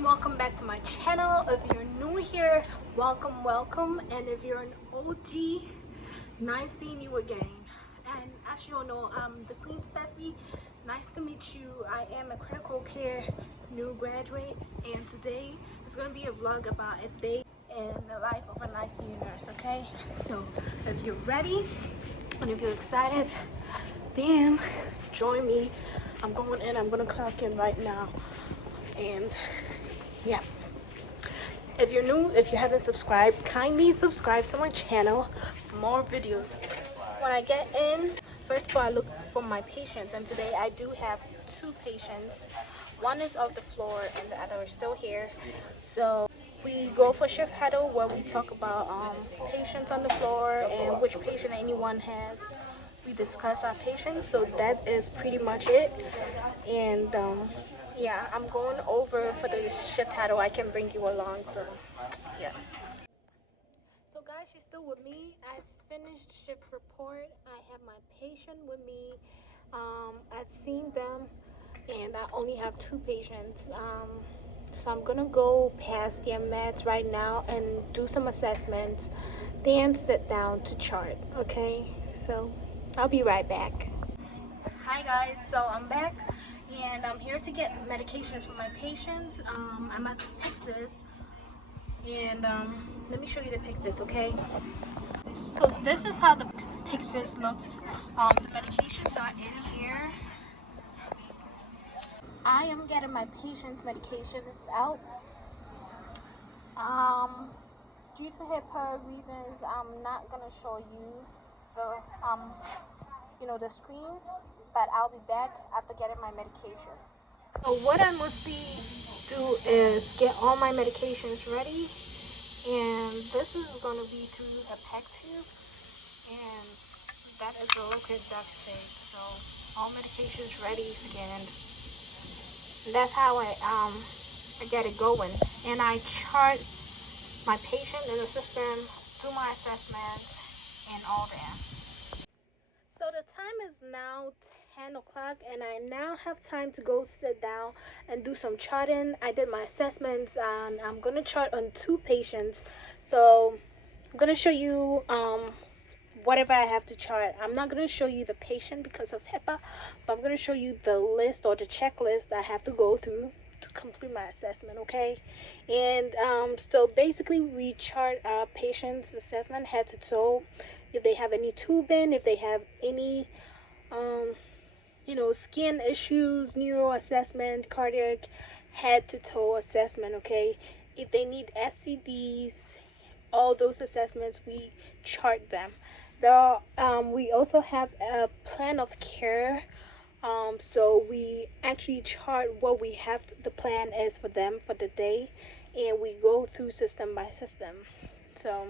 everyone, welcome back to my channel. If you're new here, welcome, and if you're an OG, nice seeing you again. And as you all know, I'm the Queen Steffi. Nice to meet you. I am a critical care new graduate, and today is going to be a vlog about a day in the life of an ICU nurse. Okay, so if you're ready and if you're excited, then join me. I'm going in. I'm going to clock in right now. And yeah, if you're new, if you haven't subscribed, kindly subscribe to my channel for more videos. When I get in, first of all, I look for my patients, and today I do have two patients. One is off the floor and the other is still here. So we go for shift huddle where we talk about patients on the floor and which patient anyone has. We discuss our patients, so that is pretty much it. And yeah, I'm going over for the shift huddle. I can bring you along, so yeah. So guys, you're still with me. I finished shift report. I have my patient with me. I've seen them, and I only have two patients. So I'm gonna go past their meds right now and do some assessments, then sit down to chart. Okay, so I'll be right back. Hi guys, so I'm back and I'm here to get medications for my patients. I'm at the Pyxis, and let me show you the Pyxis, okay? So this is how the Pyxis looks. The medications are in here. I am getting my patients' medications out. Due to HIPAA reasons, I'm not gonna show you the screen, but I'll be back after getting my medications. So what I mostly do is get all my medications ready, and this is gonna be through a pack tube, and that is a liquid duct tape. So all medications ready, scanned. And that's how I get it going, and I chart my patient in the system, do my assessments, and all that. So the time is now 10 o'clock, and I now have time to go sit down and do some charting. I did my assessments, and I'm going to chart on two patients. So I'm going to show you whatever I have to chart. I'm not going to show you the patient because of HIPAA, but I'm going to show you the list or the checklist I have to go through to complete my assessment, okay? And so basically we chart our patient's assessment head to toe. If they have any tubing, if they have any skin issues, neuro assessment, cardiac, head to toe assessment, okay? If they need SCDs, all those assessments, we chart them. We also have a plan of care. So we actually chart what we have, the plan is for them for the day, and we go through system by system. So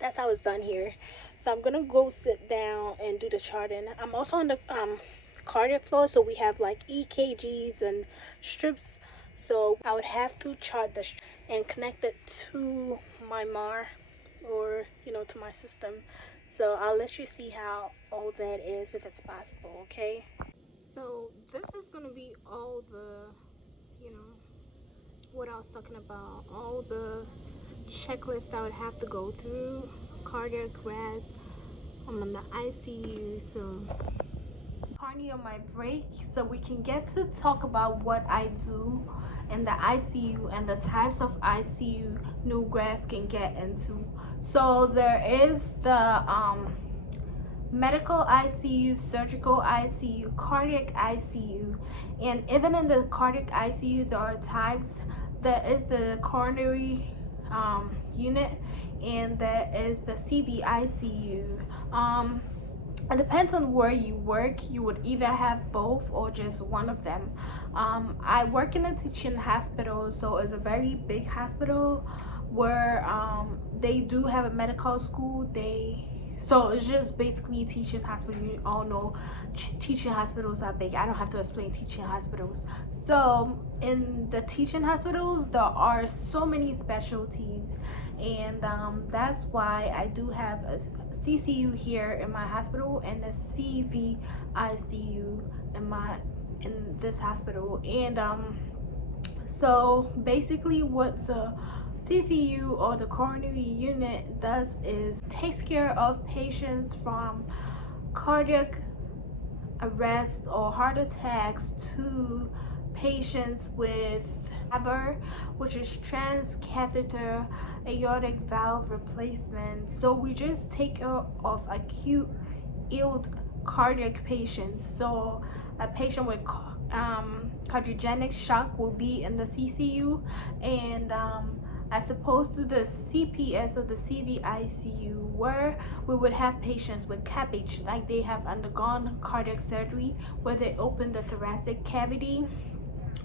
that's how it's done here. So I'm gonna go sit down and do the charting. I'm also on the cardiac floor, so we have like EKGs and strips. So I would have to chart the and connect it to my MAR, or to my system. So I'll let you see how all that is, if it's possible, okay? So this is gonna be all the, what I was talking about, all the checklist I would have to go through. Cardiac arrest, I'm in the ICU, so currently on my break, so we can get to talk about what I do in the ICU and the types of ICU new grads can get into. So there is the medical ICU, surgical ICU, cardiac ICU, and even in the cardiac ICU there are types. There is the coronary unit, and there is the CVICU. It depends on where you work. You would either have both or just one of them. I work in a teaching hospital, so it's a very big hospital where they do have a medical school. So it's just basically teaching hospital. You all know teaching hospitals are big. I don't have to explain teaching hospitals. So in the teaching hospitals there are so many specialties, and that's why I do have a CCU here in my hospital and a CVICU in this hospital. And So basically what the CCU or the coronary unit does is takes care of patients from cardiac arrest or heart attacks to patients with TAVR, which is transcatheter aortic valve replacement. So we just take care of acute ill cardiac patients. So a patient with cardiogenic shock will be in the CCU, and as opposed to the CPS or the CVICU, where we would have patients with CABG, like they have undergone cardiac surgery, where they open the thoracic cavity,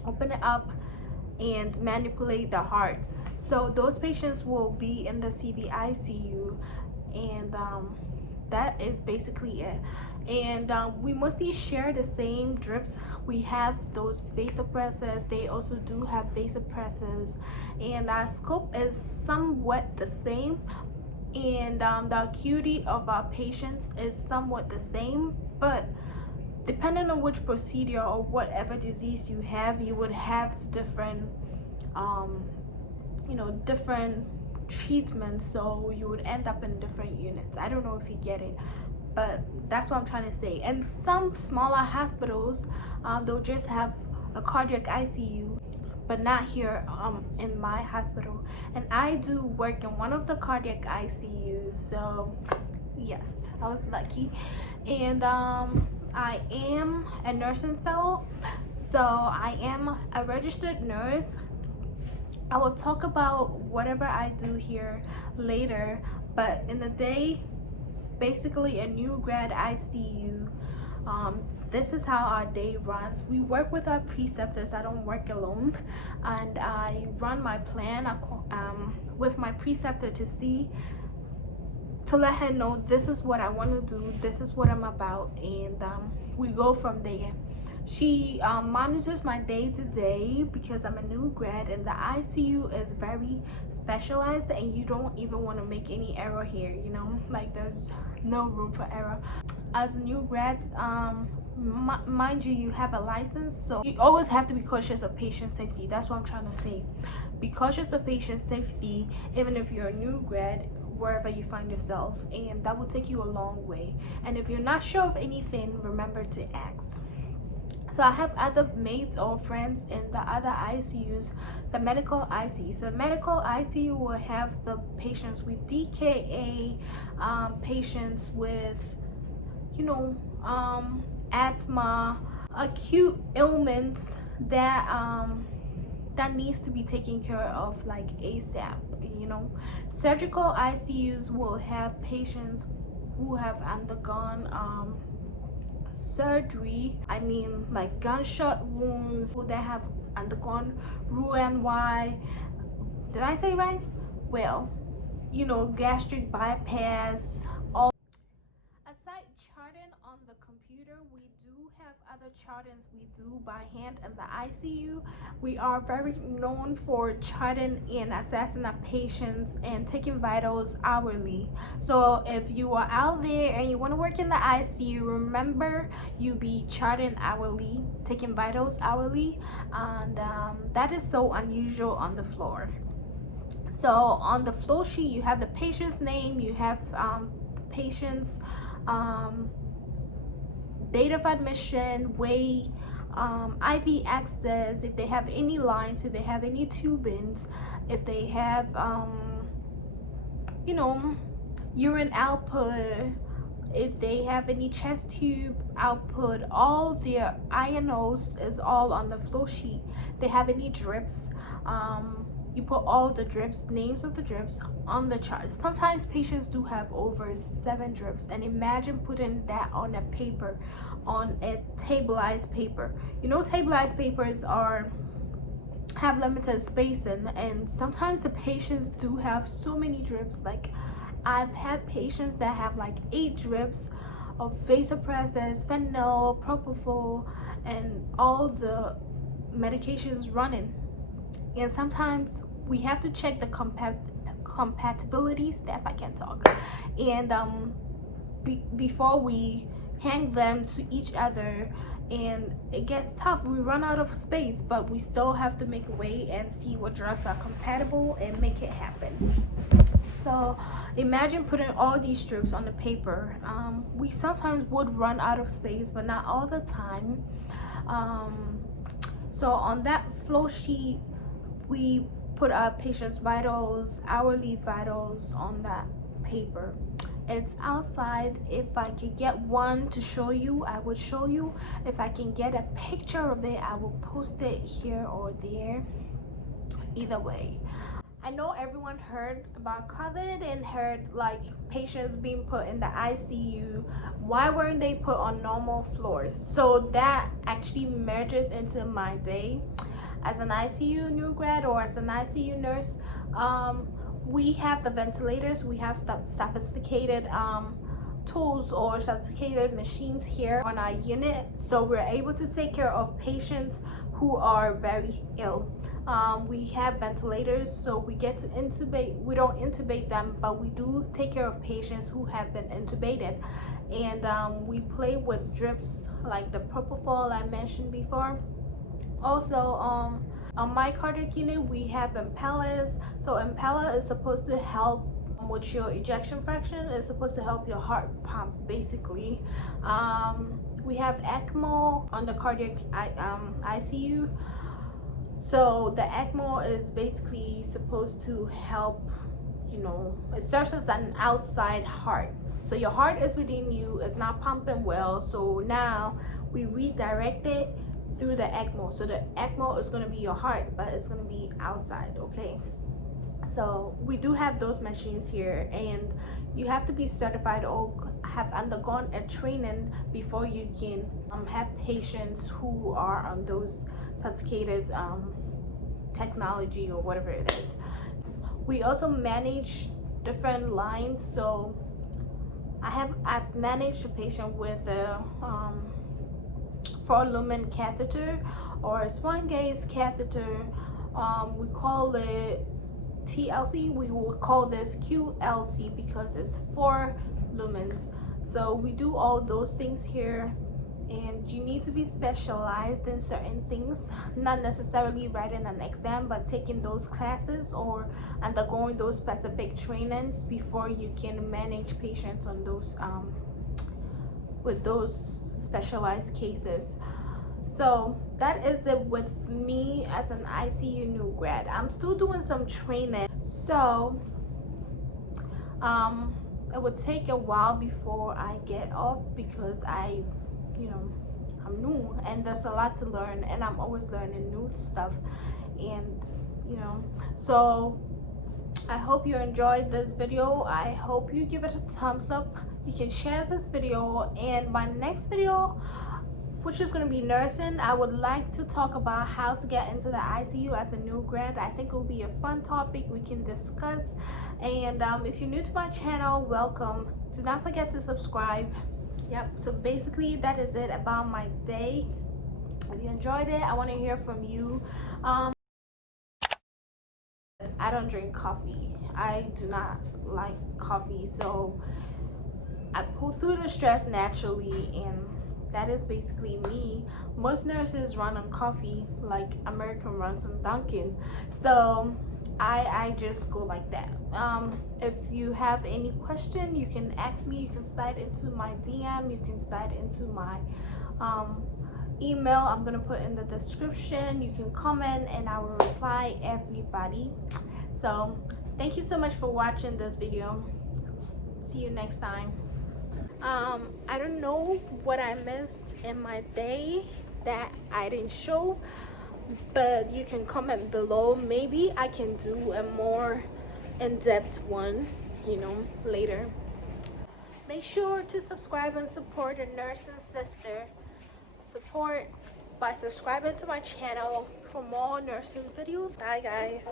open it up, and manipulate the heart. So those patients will be in the CVICU, and that is basically it. And we mostly share the same drips. We have those vasopressors, they also do have vasopressors, and our scope is somewhat the same, and the acuity of our patients is somewhat the same, but depending on which procedure or whatever disease you have, you would have different different treatments, so you would end up in different units. I don't know if you get it, but that's what I'm trying to say. And some smaller hospitals, they'll just have a cardiac ICU, but not here in my hospital. And I do work in one of the cardiac ICUs, so yes, I was lucky. And I am a nursing fellow, so I am a registered nurse. I will talk about whatever I do here later, but in the day, basically a new grad ICU, this is how our day runs. We work with our preceptors. I don't work alone, and I run my plan with my preceptor to let her know this is what I want to do, this is what I'm about, and we go from there. She monitors my day to day because I'm a new grad, and the ICU is very specialized, and you don't even want to make any error here, like there's no room for error. As new grads, mind you, you have a license, so you always have to be cautious of patient safety. That's what I'm trying to say. Be cautious of patient safety, even if you're a new grad, wherever you find yourself, and that will take you a long way. And if you're not sure of anything, remember to ask. So I have other mates or friends in the other ICUs, the medical ICU. So the medical ICU will have the patients with DKA, patients with, asthma, acute ailments that needs to be taken care of like ASAP. Surgical ICUs will have patients who have undergone surgery, I mean like gunshot wounds, that have undergone Roux-en-Y. Did I say right? Well, gastric bypass. All aside charting on the computer, we do have other chartings we do by hand in the ICU. We are very known for charting and assessing our patients and taking vitals hourly. So if you are out there and you want to work in the ICU, remember you be charting hourly, taking vitals hourly, and that is so unusual on the floor. So on the flow sheet, you have the patient's name, you have the patient's date of admission, weight, IV access, if they have any lines, if they have any tubings, if they have, urine output, if they have any chest tube output, all their INOs is all on the flow sheet. They have any drips, you put all the drips, names of the drips on the chart. Sometimes patients do have over 7 drips, and imagine putting that on a paper, on a tableized paper. Tableized papers have limited spacing, and sometimes the patients do have so many drips. Like I've had patients that have like 8 drips of vasopressors, fentanyl, propofol, and all the medications running. And sometimes we have to check the compatibility step, I can't talk, and before we hang them to each other and it gets tough. We run out of space, but we still have to make a way and see what drugs are compatible and make it happen. So imagine putting all these strips on the paper. We sometimes would run out of space, but not all the time. So on that flow sheet, we put our patient's vitals, hourly vitals on that paper. It's outside. If I could get one to show you, I would show you. If I can get a picture of it, I will post it here or there. Either way, I know everyone heard about COVID and heard like patients being put in the ICU. Why weren't they put on normal floors? So that actually merges into my day as an ICU new grad or as an ICU nurse. We have the ventilators, we have sophisticated tools or sophisticated machines here on our unit, so we're able to take care of patients who are very ill. We have ventilators, so we get to intubate. We don't intubate them, but we do take care of patients who have been intubated, and we play with drips like the propofol I mentioned before. Also, on my cardiac unit, we have impellers. So impella is supposed to help with your ejection fraction. It's supposed to help your heart pump, basically. We have ECMO on the cardiac ICU. So the ECMO is basically supposed to help, it serves as an outside heart. So your heart is within you, it's not pumping well. So now we redirect it through the ECMO. So the ECMO is going to be your heart, but it's going to be outside, okay? So we do have those machines here, and you have to be certified or have undergone a training before you can have patients who are on those certificated technology or whatever it is. We also manage different lines. So I've managed a patient with a 4-lumen catheter or a swan gaze catheter. We call it TLC. We will call this QLC because it's 4 lumens. So we do all those things here, and you need to be specialized in certain things, not necessarily writing an exam, but taking those classes or undergoing those specific trainings before you can manage patients on those with those specialized cases. So that is it with me as an ICU new grad. I'm still doing some training, so it would take a while before I get off because I'm new and there's a lot to learn, and I'm always learning new stuff. And so I hope you enjoyed this video. I hope you give it a thumbs up. You can share this video, and my next video, which is going to be nursing, I would like to talk about how to get into the ICU as a new grad. I think it will be a fun topic we can discuss. And if you're new to my channel, welcome. Do not forget to subscribe. Yep, so basically that is it about my day. If you enjoyed it, I want to hear from you. I don't drink coffee. I do not like coffee, so I pull through the stress naturally, and that is basically me. Most nurses run on coffee like American runs on Dunkin', so I just go like that. If you have any question, you can ask me. You can slide into my DM, you can slide into my email. I'm gonna put in the description. You can comment and I will reply everybody. So thank you so much for watching this video. See you next time. I don't know what I missed in my day that I didn't show, but you can comment below. Maybe I can do a more in-depth one, later. Make sure to subscribe and support your nursing sister. Support by subscribing to my channel for more nursing videos. Bye guys.